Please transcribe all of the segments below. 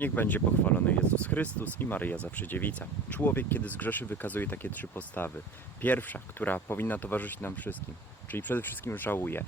Niech będzie pochwalony Jezus Chrystus i Maryja zawsze dziewica. Człowiek, kiedy zgrzeszy, wykazuje takie trzy postawy. Pierwsza, która powinna towarzyszyć nam wszystkim, czyli przede wszystkim żałuje.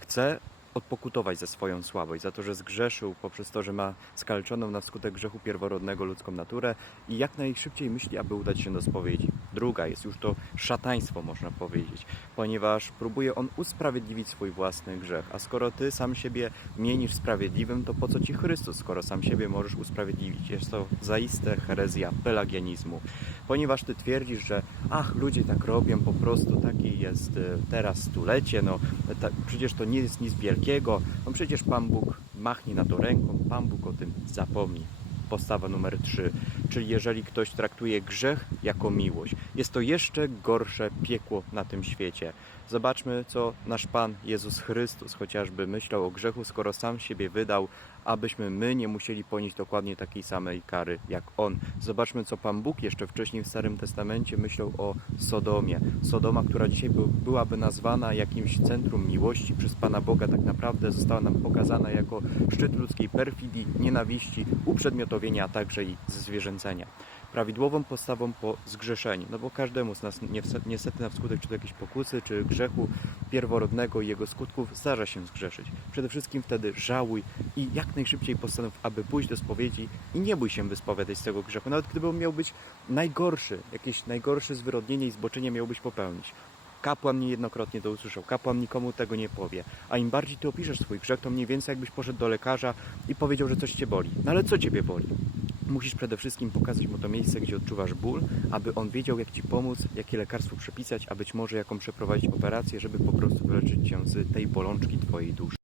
Chce odpokutować za swoją słabość, za to, że zgrzeszył poprzez to, że ma skalczoną na skutek grzechu pierworodnego ludzką naturę i jak najszybciej myśli, aby udać się do spowiedzi. Druga jest już to szataństwo, można powiedzieć, ponieważ próbuje on usprawiedliwić swój własny grzech. A skoro ty sam siebie mienisz sprawiedliwym, to po co ci Chrystus, skoro sam siebie możesz usprawiedliwić? Jest to zaiste herezja pelagianizmu, ponieważ ty twierdzisz, że ach, ludzie tak robią, po prostu taki jest e, teraz stulecie, no ta, przecież to nie jest nic wielkiego, no przecież Pan Bóg machnie na to ręką, Pan Bóg o tym zapomni. Postawa numer 3, czyli jeżeli ktoś traktuje grzech jako miłość, jest to jeszcze gorsze piekło na tym świecie. Zobaczmy, co nasz Pan Jezus Chrystus chociażby myślał o grzechu, skoro sam siebie wydał, abyśmy my nie musieli ponieść dokładnie takiej samej kary jak On. Zobaczmy, co Pan Bóg jeszcze wcześniej w Starym Testamencie myślał o Sodomie. Sodoma, która dzisiaj by, byłaby nazwana jakimś centrum miłości przez Pana Boga, tak naprawdę została nam pokazana jako szczyt ludzkiej perfidii, nienawiści, uprzedmiotowienia, a także i zwierzęcenia prawidłową postawą po zgrzeszeniu. No bo każdemu z nas niestety, na wskutek czy to jakiejś pokusy, czy grzechu pierworodnego i jego skutków zdarza się zgrzeszyć. Przede wszystkim wtedy żałuj i jak najszybciej postanów, aby pójść do spowiedzi i nie bój się wyspowiadać z tego grzechu. Nawet gdyby on miał być najgorszy, jakieś najgorsze zwyrodnienie i zboczenie miałbyś popełnić. Kapłan niejednokrotnie to usłyszał, kapłan nikomu tego nie powie. A im bardziej ty opiszesz swój grzech, to mniej więcej jakbyś poszedł do lekarza i powiedział, że coś cię boli. No ale co ciebie boli? Musisz przede wszystkim pokazać mu to miejsce, gdzie odczuwasz ból, aby on wiedział, jak ci pomóc, jakie lekarstwo przepisać, a być może jaką przeprowadzić operację, żeby po prostu wyleczyć cię z tej bolączki twojej duszy.